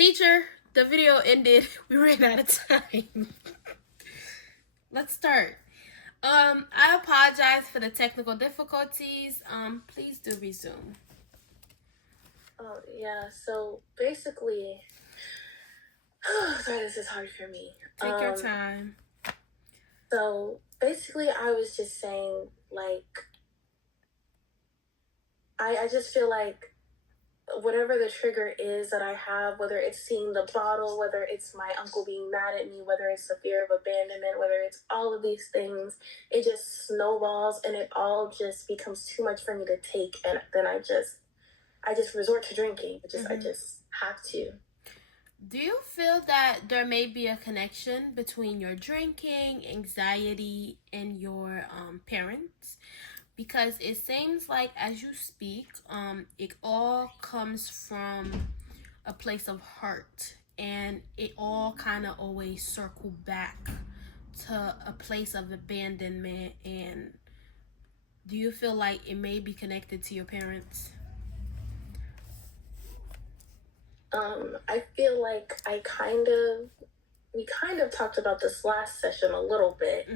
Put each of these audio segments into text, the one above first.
Teacher, the video ended. We ran out of time. Let's start. I apologize for the technical difficulties. Please do resume. Oh, yeah. So basically, sorry, this is hard for me. Take your time. So basically, I was just saying, like, I just feel like whatever the trigger is that I have, whether it's seeing the bottle, whether it's my uncle being mad at me, whether it's the fear of abandonment, whether it's all of these things, it just snowballs and it all just becomes too much for me to take. And then I just resort to drinking. I just have to. Do you feel that there may be a connection between your drinking, anxiety, and your parents? Because it seems like as you speak, it all comes from a place of hurt, and it all kind of always circle back to a place of abandonment. And do you feel like it may be connected to your parents? I feel like we kind of talked about this last session a little bit.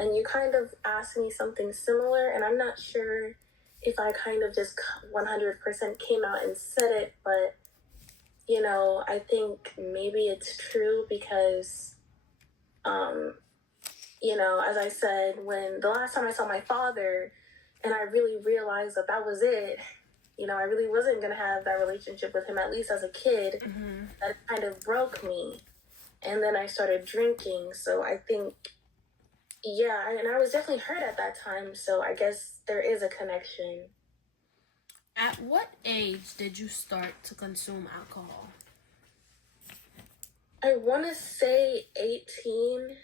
And you kind of asked me something similar, and I'm not sure if I kind of just 100% came out and said it, but, I think maybe it's true because, as I said, when the last time I saw my father and I really realized that was it, I really wasn't going to have that relationship with him, at least as a kid. That kind of broke me. And then I started drinking. So I think, and I was definitely hurt at that time. So I guess there is a connection. At what age did you start to consume alcohol? I want to say 18.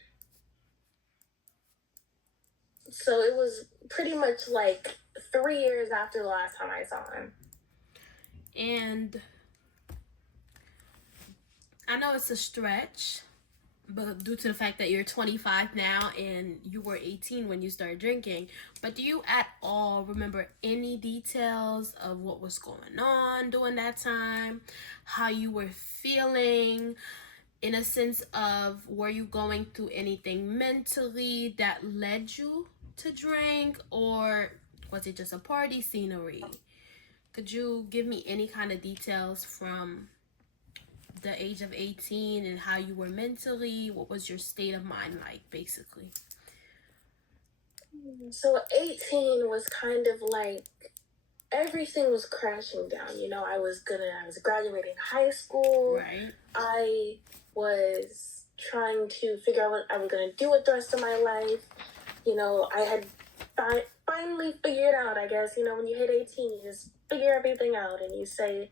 So it was pretty much like 3 years after the last time I saw him. And I know it's a stretch, but due to the fact that you're 25 now and you were 18 when you started drinking, but do you at all remember any details of what was going on during that time, how you were feeling, in a sense of were you going through anything mentally that led you to drink, or was it just a party scenery? Could you give me any kind of details from the age of 18 and how you were mentally? What was your state of mind like, basically? So 18 was kind of like everything was crashing down. I was graduating high school. Right. I was trying to figure out what I was going to do with the rest of my life. I had finally figured out, I guess, when you hit 18, you just figure everything out and you say,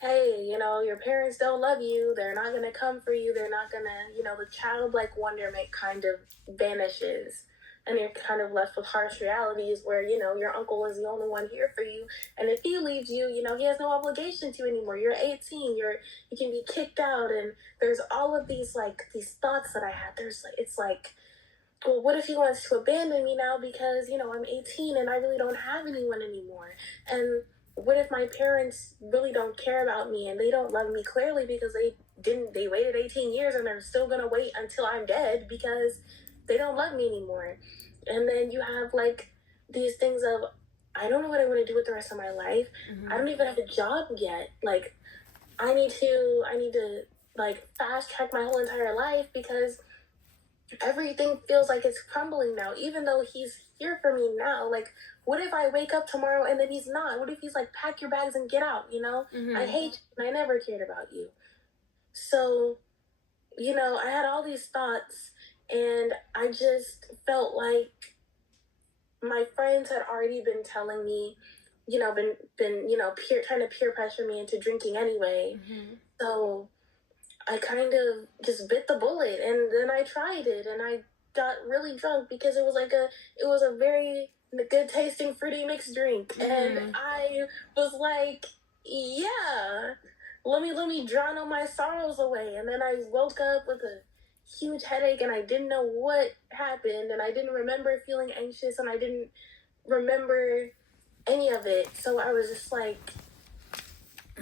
hey, your parents don't love you. They're not going to come for you. They're not going to, the childlike wonderment kind of vanishes. And you're kind of left with harsh realities where, your uncle is the only one here for you. And if he leaves you, he has no obligation to you anymore. You're 18. You can be kicked out. And there's all of these thoughts that I had. It's like, well, what if he wants to abandon me now because, I'm 18 and I really don't have anyone anymore? And what if my parents really don't care about me and they don't love me clearly because they waited 18 years and they're still going to wait until I'm dead because they don't love me anymore? And then you have these things of, I don't know what I want to do with the rest of my life. I don't even have a job yet. I need to fast track my whole entire life because everything feels like it's crumbling now, even though he's here for me now. What if I wake up tomorrow and then he's not? What if he's like, pack your bags and get out, I hate you and I never cared about you. So, I had all these thoughts and I just felt like my friends had already been telling me, trying to peer pressure me into drinking anyway. So I kind of just bit the bullet and then I tried it and I got really drunk because it was a very good tasting fruity mixed drink. And I was like, yeah, let me drown all my sorrows away. And then I woke up with a huge headache and I didn't know what happened and I didn't remember feeling anxious and I didn't remember any of it. So I was just like,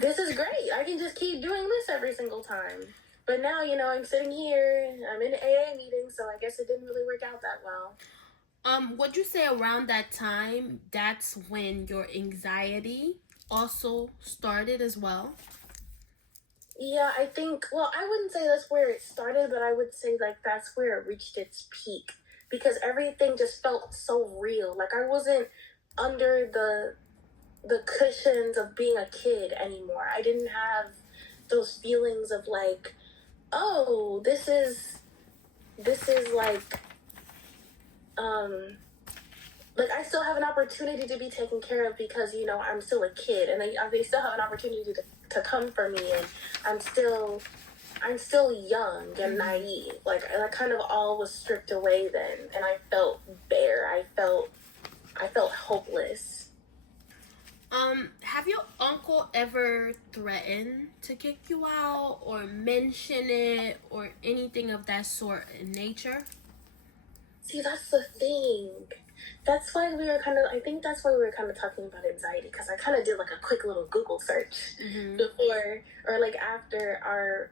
this is great. I can just keep doing this every single time. But now, I'm sitting here, I'm in an AA meeting, so I guess it didn't really work out that well. Would you say around that time, that's when your anxiety also started as well? Yeah, I think, well, I wouldn't say that's where it started, but I would say, like, that's where it reached its peak. Because everything just felt so real. Like, I wasn't under the cushions of being a kid anymore. I didn't have those feelings of, like, oh, this is like I still have an opportunity to be taken care of because I'm still a kid, and they still have an opportunity to come for me, and I'm still young and naive. Like that kind of all was stripped away then, and I felt bare. I felt hopeless. Have your uncle ever threatened to kick you out or mention it or anything of that sort in nature? See, that's the thing. That's why we were kind of. I think that's why we were kind of talking about anxiety, because I kind of did like a quick little Google search before or like after our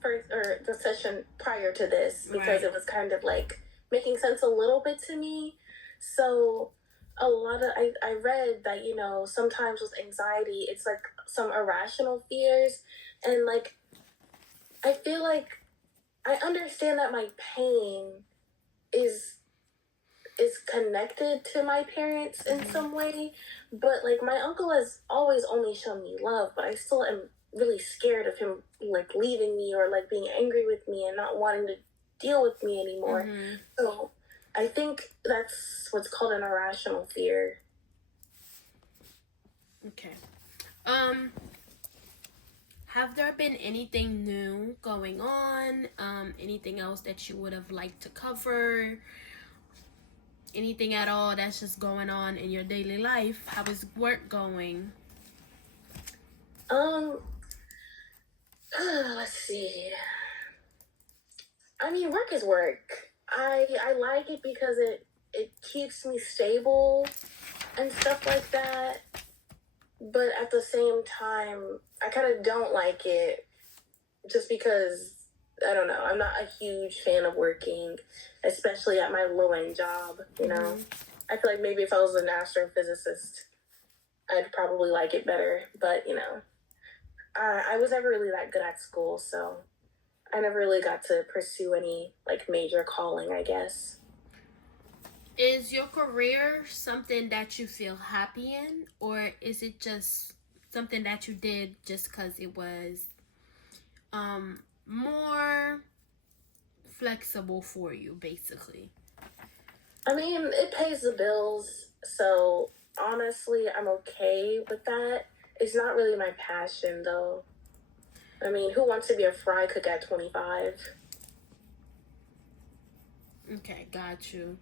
first or the session prior to this, because it was kind of like making sense a little bit to me. So a lot of I read that sometimes with anxiety it's like some irrational fears, and like I feel like I understand that my pain is connected to my parents in some way, but like my uncle has always only shown me love, but I still am really scared of him like leaving me or like being angry with me and not wanting to deal with me anymore. So I think that's what's called an irrational fear. Okay. Have there been anything new going on? Anything else that you would have liked to cover? Anything at all that's just going on in your daily life? How is work going? Let's see. I mean, work is work. I like it because it keeps me stable and stuff like that. But at the same time, I kind of don't like it just because, I don't know, I'm not a huge fan of working, especially at my low-end job, I feel like maybe if I was an astrophysicist, I'd probably like it better. But, I was never really that good at school, so I never really got to pursue any, like, major calling, I guess. Is your career something that you feel happy in, or is it just something that you did just because it was more flexible for you, basically? I mean, it pays the bills, so honestly, I'm okay with that. It's not really my passion, though. I mean, who wants to be a fry cook at 25? Okay, got you.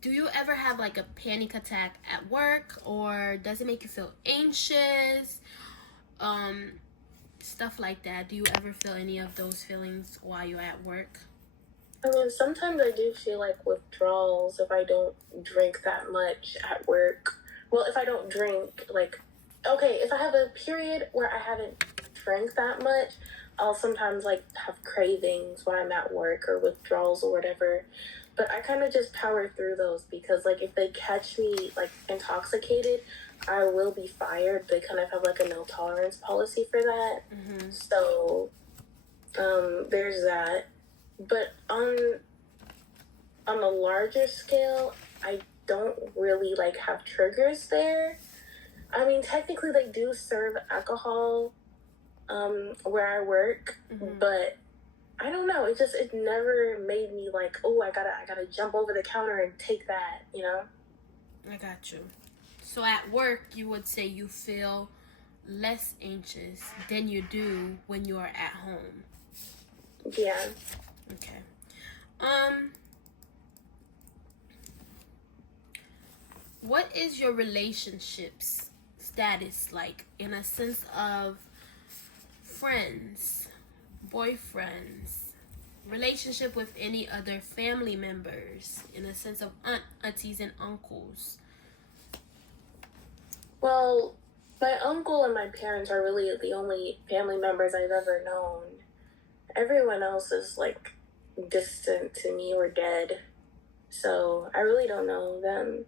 Do you ever have like a panic attack at work, or does it make you feel anxious? Stuff like that. Do you ever feel any of those feelings while you're at work? I mean, sometimes I do feel like withdrawals if I don't drink that much at work. Well, if I don't drink, like, okay, if I have a period where I haven't drank that much, I'll sometimes, like, have cravings when I'm at work or withdrawals or whatever. But I kind of just power through those because, like, if they catch me, like, intoxicated, I will be fired. They kind of have, like, a no tolerance policy for that. So, there's that. But on a larger scale, I don't really like have triggers there. I mean, technically they do serve alcohol where I work, but I don't know. It never made me like, oh, I gotta jump over the counter and take that. I got you. So at work, you would say you feel less anxious than you do when you are at home. Yeah. Okay. What is your relationships status like in a sense of friends, boyfriends, relationship with any other family members, in a sense of aunties and uncles? Well, uncle and my parents are really the only family members I've ever known. Everyone else is like distant to me or dead. So I really don't know them.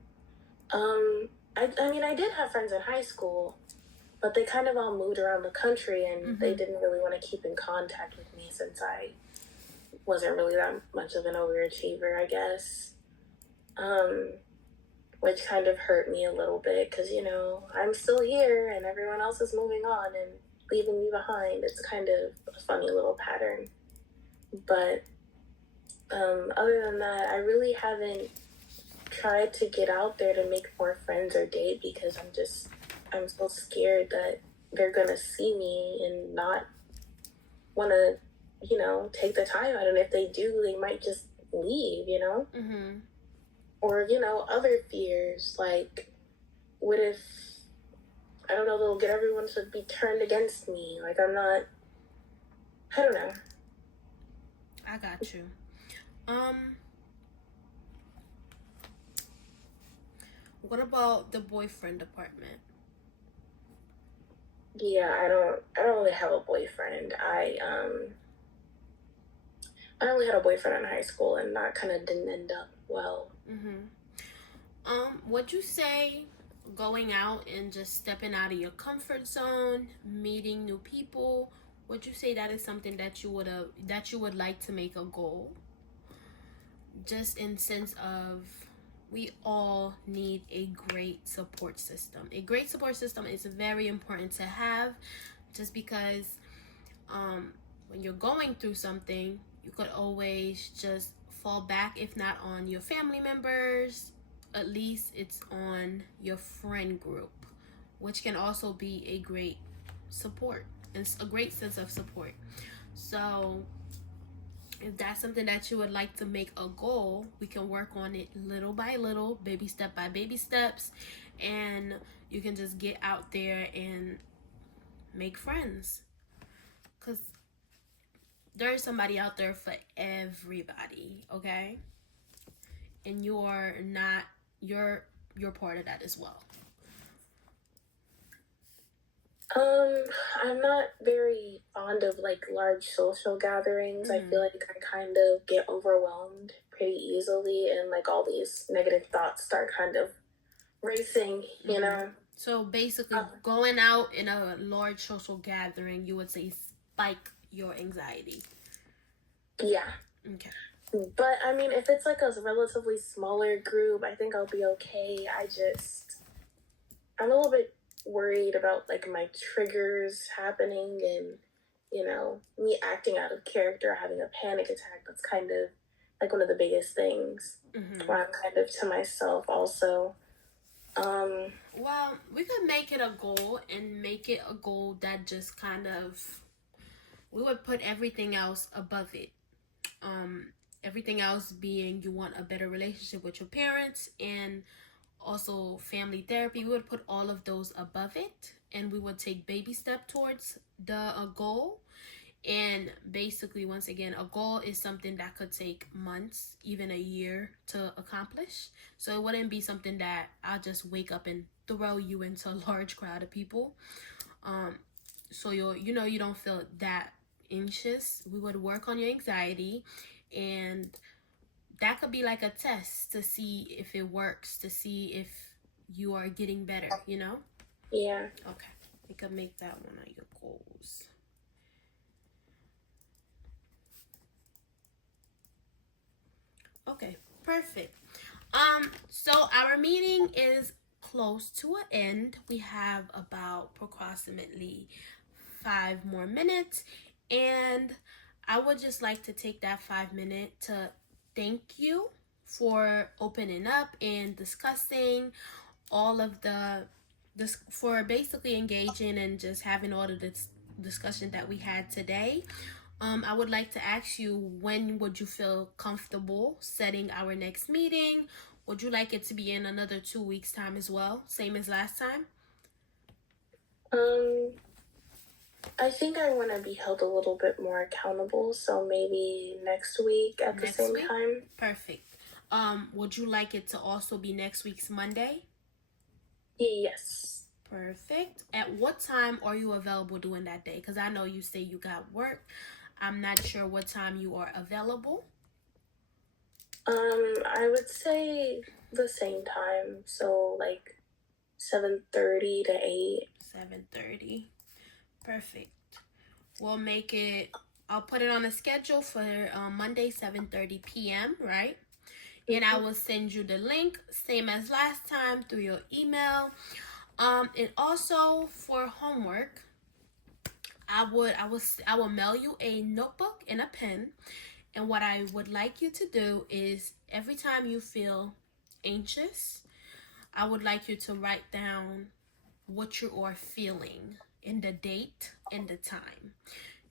I mean, I did have friends in high school, but they kind of all moved around the country and they didn't really want to keep in contact with me since I wasn't really that much of an overachiever, I guess. Which kind of hurt me a little bit because, you know, I'm still here and everyone else is moving on and leaving me behind. It's kind of a funny little pattern. But other than that, I really haven't tried to get out there to make more friends or date because I'm so scared that they're gonna see me and not want to, you know, take the time out. And if they do, they might just leave, you know? Or, you know, other fears like, what if, I don't know, they'll get everyone to be turned against me? Like, I don't know. I got you. What about the boyfriend department? Yeah, I don't really have a boyfriend. I only had a boyfriend in high school, and that kind of didn't end up well. Would you say going out and just stepping out of your comfort zone, meeting new people, would you say that is something that you would like to make a goal? Just in sense of, we all need a great support system. A great support system is very important to have, just because when you're going through something, you could always just fall back, if not on your family members, at least it's on your friend group, which can also be a great support and a great sense of support. So if that's something that you would like to make a goal, we can work on it little by little, baby step by baby steps, and you can just get out there and make friends, because there's somebody out there for everybody, okay? And you're part of that as well. I'm not very fond of like large social gatherings. I feel like I kind of get overwhelmed pretty easily, and like all these negative thoughts start kind of racing, you know? So basically, going out in a large social gathering, you would say, spike your anxiety. Yeah. Okay. But I mean, if it's like a relatively smaller group, I think I'll be okay. I'm a little bit worried about like my triggers happening and, you know, me acting out of character, having a panic attack. That's kind of like one of the biggest things where I'm kind of to myself also. Well, we could make it a goal, and make it a goal that just kind of, we would put everything else above it. Everything else being, you want a better relationship with your parents and also family therapy. We would put all of those above it, and we would take baby step towards the goal. And basically, once again, a goal is something that could take months, even a year to accomplish. So it wouldn't be something that I'll just wake up and throw you into a large crowd of people. So you don't feel that anxious. We would work on your anxiety, and that could be like a test to see if it works, to see if you are getting better, you know? Yeah. Okay. We could make that one of your goals. Okay, perfect. So our meeting is close to an end. We have about approximately 5 more minutes, and I would just like to take that 5 minutes to thank you for opening up and discussing all of for basically engaging and just having all of this discussion that we had today. I would like to ask you, when would you feel comfortable setting our next meeting? Would you like it to be in another 2 weeks time as well, same as last time? I think I want to be held a little bit more accountable, so maybe next week at the same time. Perfect. Would you like it to also be next week's Monday? Yes. Perfect. At what time are you available during that day? Because I know you say you got work. I'm not sure what time you are available. I would say the same time, so like 7:30 to 8. 7:30. Perfect. We'll make it, I'll put it on a schedule for Monday, 7:30 p.m., right? And I will send you the link, same as last time, through your email. And also for homework, I will mail you a notebook and a pen. And what I would like you to do is every time you feel anxious, I would like you to write down what you are feeling and the date and the time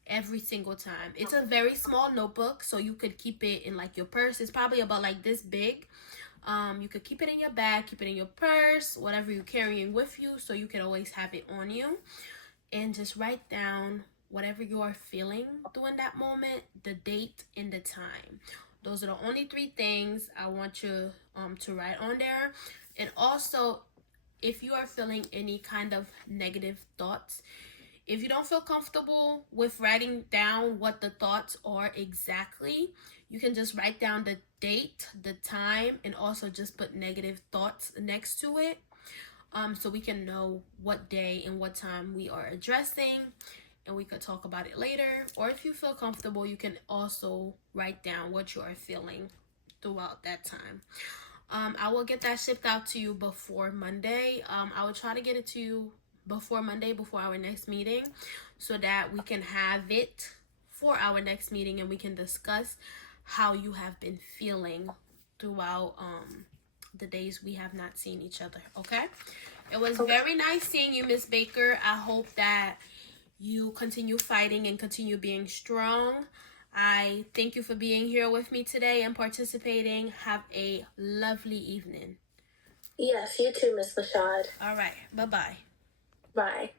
every single time. It's a very small notebook, so you could keep it in like your purse. It's probably about like this big. You could keep it in your bag, keep it in your purse, whatever you're carrying with you, so you can always have it on you. And just write down whatever you are feeling during that moment, the date and the time. Those are the only three things I want you to write on there. And also, if you are feeling any kind of negative thoughts, if you don't feel comfortable with writing down what the thoughts are exactly, you can just write down the date, the time, and also just put negative thoughts next to it, so we can know what day and what time we are addressing, and we could talk about it later. Or if you feel comfortable, you can also write down what you are feeling throughout that time. I will get that shipped out to you before Monday. I will try to get it to you before Monday, before our next meeting, so that we can have it for our next meeting and we can discuss how you have been feeling throughout the days we have not seen each other. Okay? It was very nice seeing you, Miss Baker. I hope that you continue fighting and continue being strong. I thank you for being here with me today and participating. Have a lovely evening. Yes, you too, Miss Lashad. All right. Bye-bye. Bye.